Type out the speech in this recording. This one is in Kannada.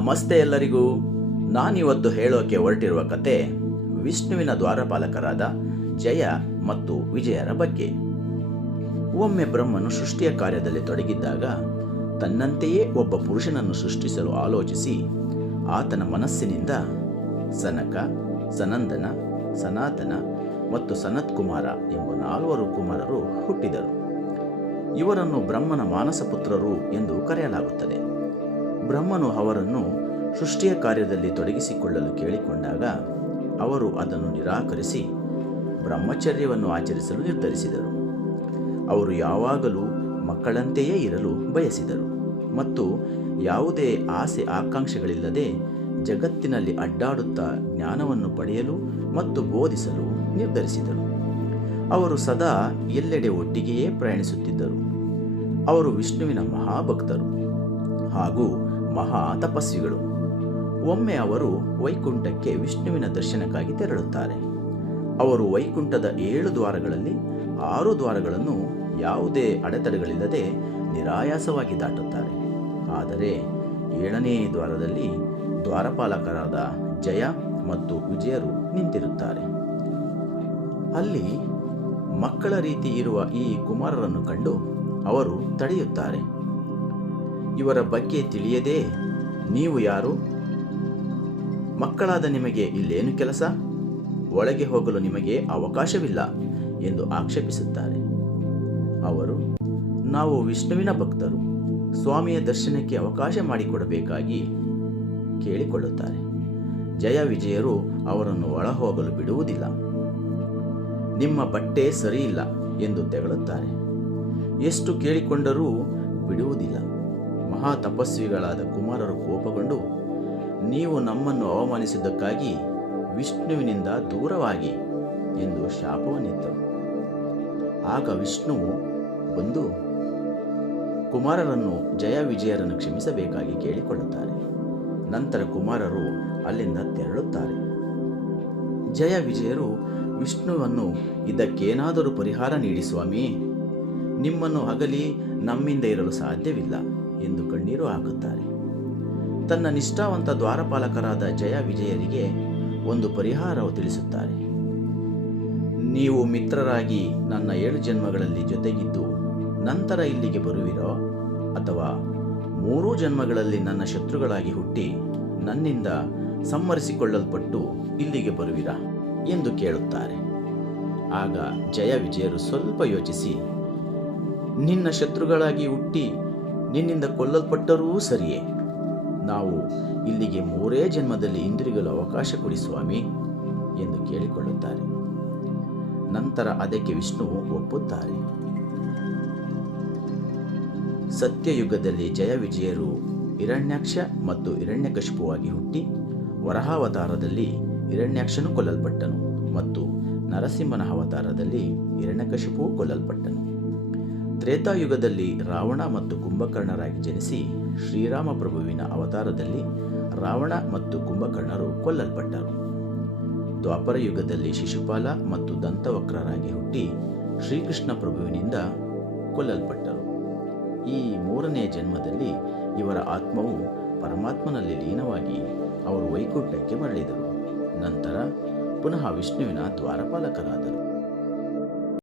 ನಮಸ್ತೆ ಎಲ್ಲರಿಗೂ. ನಾನಿವತ್ತು ಹೇಳೋಕೆ ಹೊರಟಿರುವ ಕತೆ ವಿಷ್ಣುವಿನ ದ್ವಾರಪಾಲಕರಾದ ಜಯ ಮತ್ತು ವಿಜಯರ ಬಗ್ಗೆ. ಒಮ್ಮೆ ಬ್ರಹ್ಮನು ಸೃಷ್ಟಿಯ ಕಾರ್ಯದಲ್ಲಿ ತೊಡಗಿದ್ದಾಗ ತನ್ನಂತೆಯೇ ಒಬ್ಬ ಪುರುಷನನ್ನು ಸೃಷ್ಟಿಸಲು ಆಲೋಚಿಸಿ ಆತನ ಮನಸ್ಸಿನಿಂದ ಸನಕ, ಸನಂದನ, ಸನಾತನ ಮತ್ತು ಸನತ್ ಕುಮಾರ ಎಂಬ ನಾಲ್ವರು ಕುಮಾರರು ಹುಟ್ಟಿದರು. ಇವರನ್ನು ಬ್ರಹ್ಮನ ಮಾನಸ ಪುತ್ರರು ಎಂದು ಕರೆಯಲಾಗುತ್ತದೆ. ಬ್ರಹ್ಮನು ಅವರನ್ನು ಸೃಷ್ಟಿಯ ಕಾರ್ಯದಲ್ಲಿ ತೊಡಗಿಸಿಕೊಳ್ಳಲು ಕೇಳಿಕೊಂಡಾಗ ಅವರು ಅದನ್ನು ನಿರಾಕರಿಸಿ ಬ್ರಹ್ಮಚರ್ಯವನ್ನು ಆಚರಿಸಲು ನಿರ್ಧರಿಸಿದರು. ಅವರು ಯಾವಾಗಲೂ ಮಕ್ಕಳಂತೆಯೇ ಇರಲು ಬಯಸಿದರು ಮತ್ತು ಯಾವುದೇ ಆಸೆ ಆಕಾಂಕ್ಷೆಗಳಿಲ್ಲದೆ ಜಗತ್ತಿನಲ್ಲಿ ಅಡ್ಡಾಡುತ್ತಾ ಜ್ಞಾನವನ್ನು ಪಡೆಯಲು ಮತ್ತು ಬೋಧಿಸಲು ನಿರ್ಧರಿಸಿದರು. ಅವರು ಸದಾ ಎಲ್ಲೆಡೆ ಒಟ್ಟಿಗೆಯೇ ಪ್ರಯಾಣಿಸುತ್ತಿದ್ದರು. ಅವರು ವಿಷ್ಣುವಿನ ಮಹಾಭಕ್ತರು ಹಾಗೂ ಮಹಾ ತಪಸ್ವಿಗಳು. ಒಮ್ಮೆ ಅವರು ವೈಕುಂಠಕ್ಕೆ ವಿಷ್ಣುವಿನ ದರ್ಶನಕ್ಕಾಗಿ ತೆರಳುತ್ತಾರೆ. ಅವರು ವೈಕುಂಠದ ಏಳು ದ್ವಾರಗಳಲ್ಲಿ ಆರು ದ್ವಾರಗಳನ್ನು ಯಾವುದೇ ಅಡೆತಡೆಗಳಿಲ್ಲದೆ ನಿರಾಯಾಸವಾಗಿ ದಾಟುತ್ತಾರೆ. ಆದರೆ ಏಳನೇ ದ್ವಾರದಲ್ಲಿ ದ್ವಾರಪಾಲಕರಾದ ಜಯ ಮತ್ತು ವಿಜಯರು ನಿಂತಿರುತ್ತಾರೆ. ಅಲ್ಲಿ ಮಕ್ಕಳ ರೀತಿ ಇರುವ ಈ ಕುಮಾರರನ್ನು ಕಂಡು ಅವರು ತಡೆಯುತ್ತಾರೆ. ಇವರ ಬಗ್ಗೆ ತಿಳಿಯದೇ ನೀವು ಯಾರು? ಮಕ್ಕಳಾದ ನಿಮಗೆ ಇಲ್ಲೇನು ಕೆಲಸ? ಒಳಗೆ ಹೋಗಲು ನಿಮಗೆ ಅವಕಾಶವಿಲ್ಲ ಎಂದು ಆಕ್ಷೇಪಿಸುತ್ತಾರೆ. ಅವರು, ನಾವು ವಿಷ್ಣುವಿನ ಭಕ್ತರು, ಸ್ವಾಮಿಯ ದರ್ಶನಕ್ಕೆ ಅವಕಾಶ ಮಾಡಿಕೊಡಬೇಕಾಗಿ ಕೇಳಿಕೊಳ್ಳುತ್ತಾರೆ. ಜಯ ವಿಜಯರು ಅವರನ್ನು ಒಳಹೋಗಲು ಬಿಡುವುದಿಲ್ಲ. ನಿಮ್ಮ ಬಟ್ಟೆ ಸರಿಯಿಲ್ಲ ಎಂದು ತೆಗಳುತ್ತಾರೆ. ಎಷ್ಟು ಕೇಳಿಕೊಂಡರೂ ಬಿಡುವುದಿಲ್ಲ. ಮಹಾ ತಪಸ್ವಿಗಳಾದ ಕುಮಾರರು ಕೋಪಗೊಂಡು, ನೀವು ನಮ್ಮನ್ನು ಅವಮಾನಿಸಿದ್ದಕ್ಕಾಗಿ ವಿಷ್ಣುವಿನಿಂದ ದೂರವಾಗಿ ಎಂದು ಶಾಪವನ್ನಿತ್ತರು ಆಗ ವಿಷ್ಣುವು ಬಂದು, ಕುಮಾರರನ್ನು ಜಯ ವಿಜಯರನ್ನು ಕ್ಷಮಿಸಬೇಕಾಗಿ ಕೇಳಿಕೊಳ್ಳುತ್ತಾರೆ. ನಂತರ ಕುಮಾರರು ಅಲ್ಲಿಂದ ತೆರಳುತ್ತಾರೆ. ಜಯ ವಿಜಯರು ವಿಷ್ಣುವನ್ನು ಇದಕ್ಕೇನಾದರೂ ಪರಿಹಾರ ನೀಡಿ, ಸ್ವಾಮಿ. ನಿಮ್ಮನ್ನು ಹಗಲಿ, ನಮ್ಮಿಂದ ಇರಲು ಸಾಧ್ಯವಿಲ್ಲ. ಎಂದು ಕಣ್ಣೀರು ಹಾಕುತ್ತಾರೆ. ತನ್ನ ನಿಷ್ಠಾವಂತ ದ್ವಾರಪಾಲಕರಾದ ಜಯ ವಿಜಯರಿಗೆ ಒಂದು ಪರಿಹಾರವು ತಿಳಿಸುತ್ತಾರೆ. ನೀವು ಮಿತ್ರರಾಗಿ ನನ್ನ ಏಳು ಜನ್ಮಗಳಲ್ಲಿ ಜೊತೆಗಿದ್ದು ನಂತರ ಇಲ್ಲಿಗೆ ಬರುವಿರೋ ಅಥವಾ ಮೂರೂ ಜನ್ಮಗಳಲ್ಲಿ ನನ್ನ ಶತ್ರುಗಳಾಗಿ ಹುಟ್ಟಿ ನನ್ನಿಂದ ಸಂಹರಿಸಿಕೊಳ್ಳಲ್ಪಟ್ಟು ಇಲ್ಲಿಗೆ ಬರುವಿರಾ ಎಂದು ಕೇಳುತ್ತಾರೆ. ಆಗ ಜಯ ವಿಜಯರು ಸ್ವಲ್ಪ ಯೋಚಿಸಿ, ನಿನ್ನ ಶತ್ರುಗಳಾಗಿ ಹುಟ್ಟಿ ನಿನ್ನಿಂದ ಕೊಲ್ಲಲ್ಪಟ್ಟರೂ ಸರಿಯೇ. ನಾವು ಇಲ್ಲಿಗೆ ಮೂರೇ ಜನ್ಮದಲ್ಲಿ ಹಿಂದಿರುಗಲು ಅವಕಾಶ ಕೊಡಿ, ಸ್ವಾಮಿ, ಎಂದು ಕೇಳಿಕೊಳ್ಳುತ್ತಾರೆ. ನಂತರ ಅದಕ್ಕೆ ವಿಷ್ಣು ಒಪ್ಪುತ್ತಾರೆ. ಸತ್ಯಯುಗದಲ್ಲಿ ಜಯ ವಿಜಯರು ಹಿರಣ್ಯಾಕ್ಷ ಮತ್ತು ಹಿರಣ್ಯಕಶಿಪುವಾಗಿ ಹುಟ್ಟಿ ವರಹಾವತಾರದಲ್ಲಿ ಹಿರಣ್ಯಾಕ್ಷನು ಕೊಲ್ಲಲ್ಪಟ್ಟನು ಮತ್ತು ನರಸಿಂಹನ ಅವತಾರದಲ್ಲಿ ಹಿರಣ್ಯಕಶಿಪು ಕೊಲ್ಲಲ್ಪಟ್ಟನು. ತ್ರೇತಾಯುಗದಲ್ಲಿ ರಾವಣ ಮತ್ತು ಕುಂಭಕರ್ಣರಾಗಿ ಜನಿಸಿ ಶ್ರೀರಾಮ ಪ್ರಭುವಿನ ಅವತಾರದಲ್ಲಿ ರಾವಣ ಮತ್ತು ಕುಂಭಕರ್ಣರು ಕೊಲ್ಲಲ್ಪಟ್ಟರು. ದ್ವಾಪರ ಯುಗದಲ್ಲಿ ಶಿಶುಪಾಲ ಮತ್ತು ದಂತವಕ್ರರಾಗಿ ಹುಟ್ಟಿ ಶ್ರೀಕೃಷ್ಣ ಪ್ರಭುವಿನಿಂದ ಕೊಲ್ಲಲ್ಪಟ್ಟರು. ಈ ಮೂರನೆಯ ಜನ್ಮದಲ್ಲಿ ಇವರ ಆತ್ಮವು ಪರಮಾತ್ಮನಲ್ಲಿ ಲೀನವಾಗಿ ಅವರು ವೈಕುಂಠಕ್ಕೆ ಮರಳಿದರು. ನಂತರ ಪುನಃ ವಿಷ್ಣುವಿನ ದ್ವಾರಪಾಲಕರಾದರು.